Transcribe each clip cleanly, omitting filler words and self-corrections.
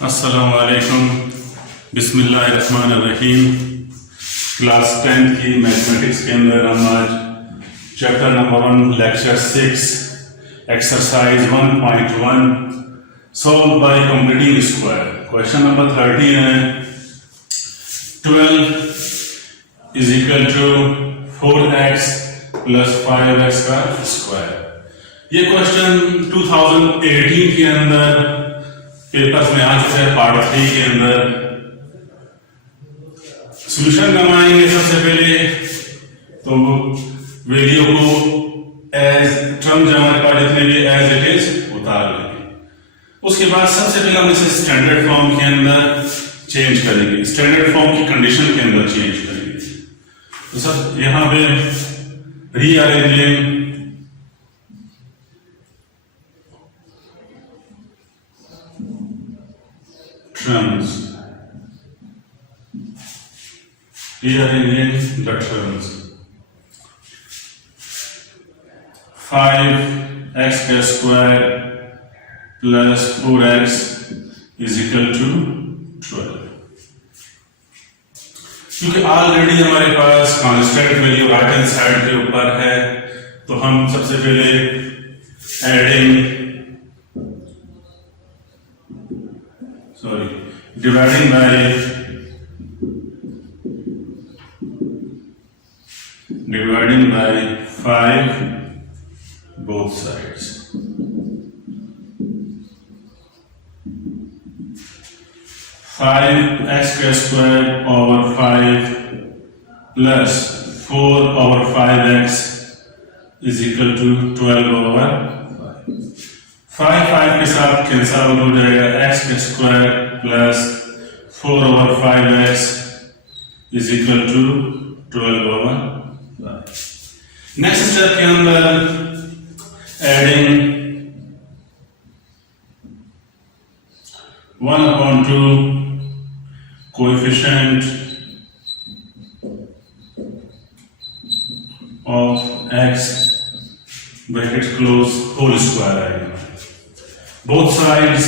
अस्सलाम वालेकुम, बिस्मिल्लाहिर्रहमानिर्रहीम। क्लास 10 की मैथमेटिक्स के अंदर हम आज chapter number 1 lecture 6 exercise 1.1 solve by completing square. Question number 13 है 12 is equal to 4x plus 5x का स्क्वायर। ये क्वेश्चन 2018 के अंदर पेपर्स में आ चुका है। पार्ट 3 के अंदर सॉल्यूशन करवाएंगे। सबसे पहले तो वैल्यू को एज टर्म हमारे पास जितने भी एज इट इज उतार लेंगे। उसके बाद सबसे पहले हम इसे स्टैंडर्ड फॉर्म के अंदर चेंज करेंगे, स्टैंडर्ड फॉर्म की कंडीशन के अंदर चेंज करेंगे। तो सब यहां पे rearranging terms, rearranging the terms, 5x square plus 4x is equal to 12। क्योंकि ऑलरेडी हमारे पास constant value right hand side के ऊपर है, तो हम सबसे पहले dividing by 5 both sides। 5x square over 5 plus 4 over 5x is equal to 12 over 5। 5 के साथ कैंसिल हो जाएगा। x square plus 4 over 5x is equal to 12 over 5। Next step के अंदर adding 1/2 coefficient of x bracket close whole square आएगा। Both sides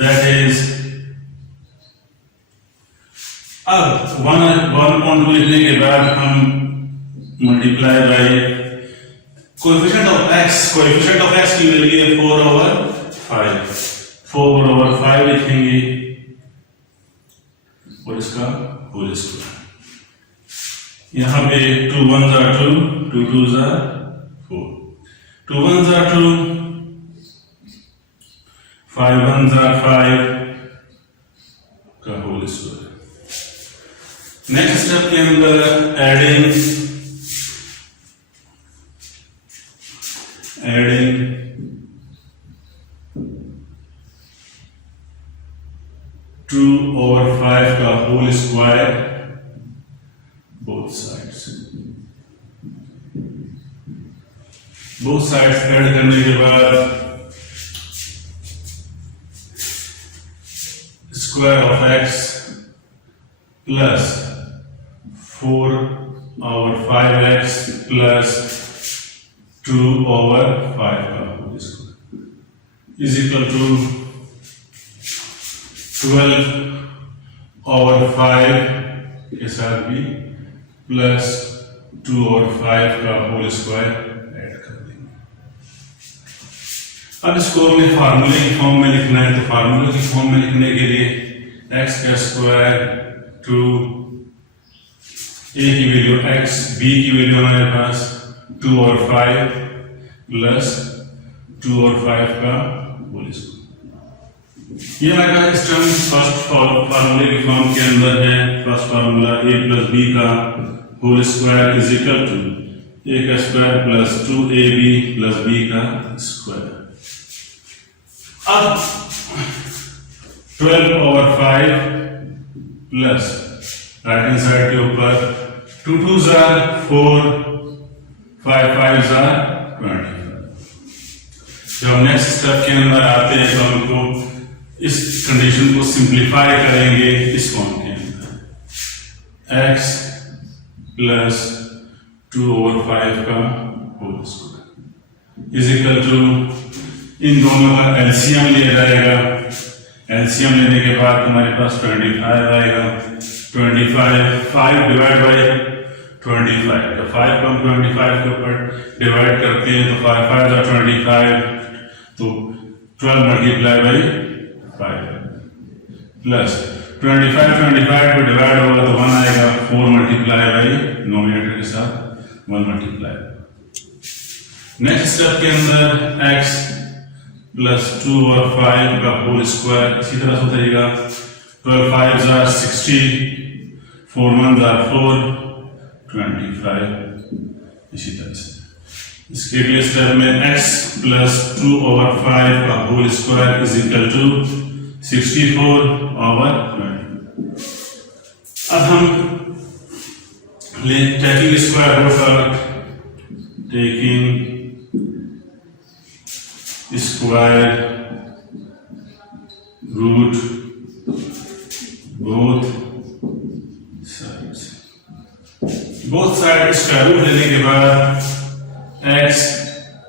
that is अब 1/2 लिखने के बाद हम multiply by coefficient of x की वैल्यू है 4 over 5। 4 over 5 लिखेंगे और इसका होल स्क्वायर। यहां पे 2 1s are 2, 2 2s are 4, 2 1s are 2, 5 1s are 5 का होल स्क्वायर। नेक्स्ट स्टेप के अंदर एडिंग 2 over 5 का whole square both sides add करने के बाद square of x plus 4 over 5x plus 2 over 5 का whole square is equal to 12 over 5 के साथ भी प्लस 2 over 5 का होल स्क्वायर ऐड कर देंगे। अब इसको हमें फार्मूले की फॉर्म में लिखना है, तो फार्मूले की फॉर्म में लिखने के लिए x का स्क्वायर टू a की वैल्यू x, b की वैल्यू हमारे पास 2 और 5 प्लस 2 और 5 का होल स्क्वायर। ये हमारे पास इस टर्म फर्स्ट फार्मूले की फॉर्म के अंदर है। First formula a plus b का whole square is equal to a का square plus 2ab plus b का स्क्वायर। अब 12 over 5 plus right hand side के ऊपर 2 2s are 4, 5 5s are 25। जब नेक्स्ट स्टेप के अंदर आते हैं तो हमको इस कंडीशन को सिंप्लीफाई करेंगे इस फॉर्म के अंदर x प्लस 2 over 5 का whole square is equal to इन दोनों का एलसीएम लिया जाएगा। एलसीएम लेने के बाद तुम्हारे पास 25 आएगा। 25 5 डिवाइड बाई 25, तो 5 को हम 25 के ऊपर डिवाइड करते हैं तो 5 5 जा 25, तो 12 मल्टीप्लाई बाई 5 प्लस 25 को डिवाइड होगा तो 1 आएगा। 4 मल्टीप्लाई बाई नोमिनेटर के साथ 1 मल्टीप्लाई। नेक्स्ट स्टेप के अंदर x प्लस 2 और 5 का होल स्क्वायर इसी तरह से उतरेगा। 12 5 जार 60, 4 1 जार 4, 25 इसी तरह से। इसके लिए स्टेप में x प्लस 2 ओवर 5 का whole square is equal to 64 over 20। अब हम taking square root out, taking square root both side square root लेने के बाद x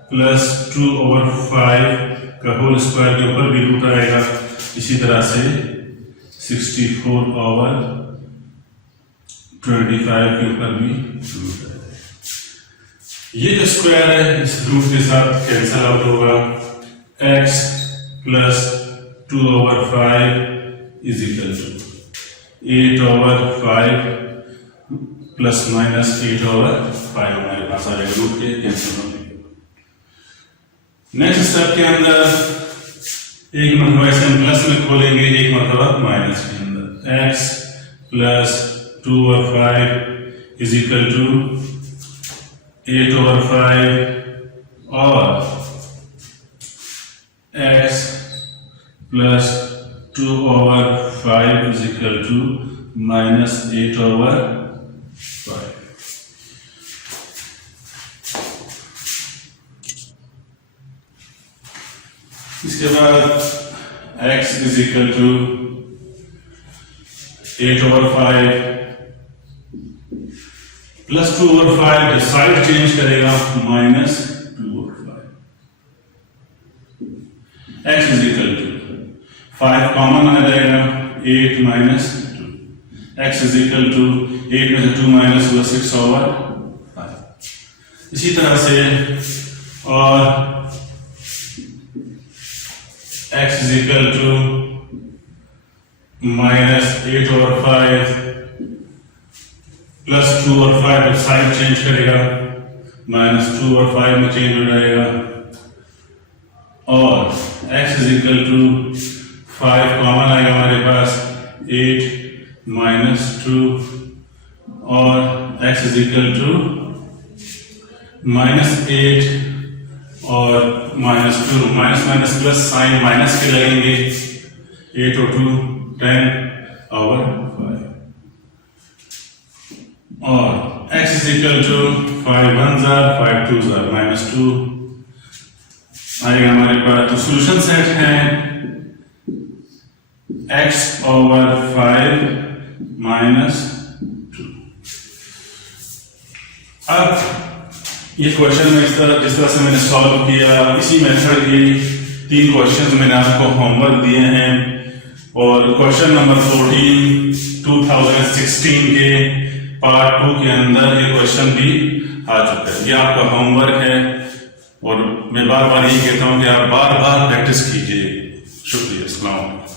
प्लस 2 ओवर 5 का होल स्क्वायर के ऊपर भी रूट आएगा। इसी तरह से 64 ओवर 25 के ऊपर भी रूट आएगा। ये जो स्क्वायर है इस रूट के साथ कैंसल आउट होगा। x plus 2 over 5 is equal to 8 over 5 plus minus 8 over 5 हमारे पास आ जाएगा रूट के कैंसिल होने के बाद। नेक्स्ट स्टेप के अंदर एक मरतबा इसे हम प्लस में खोलेंगे, एक मरतबा माइनस के अंदर। x plus 2 over 5 is equal to 8 over 5 और x plus 2 over 5 is equal to minus 8 over 5। इसके बाद x is equal to 8 over 5 plus 2 over 5, side change करेगा minus 2 over 5। x is equal to 5 common आ जाएगा, 8 minus 2। x is equal to 8 में से 2 minus हुआ 6 over 5। इसी तरह से और x is equal to minus 8 over 5 plus 2 over 5, side change करेगा माइनस 2 ओवर 5 में चेंज हो जाएगा। और x is equal to 5 common आएगा हमारे पास, 8 माइनस 2 और x is equal to minus 8 और minus 2, minus minus plus sign minus के लगेंगे। 8 और 2 10 ओवर 5 और x इज इक्वल टू 5 1 जार 5 2 जार माइनस 2 आएगा हमारे पास। तो सोल्यूशन सेट है x ओवर 5 माइनस 2। अब ये क्वेश्चन में जिस तरह से मैंने सॉल्व किया, इसी मेथड के 3 क्वेश्चन मैंने आपको होमवर्क दिए हैं। और क्वेश्चन नंबर 14 2016 के पार्ट 2 के अंदर ये क्वेश्चन भी आ चुका है। ये आपका होमवर्क है और मैं बार बार यही कहता हूँ कि आप बार बार प्रैक्टिस कीजिए। शुक्रिया। अस्सलाम वालेकुम।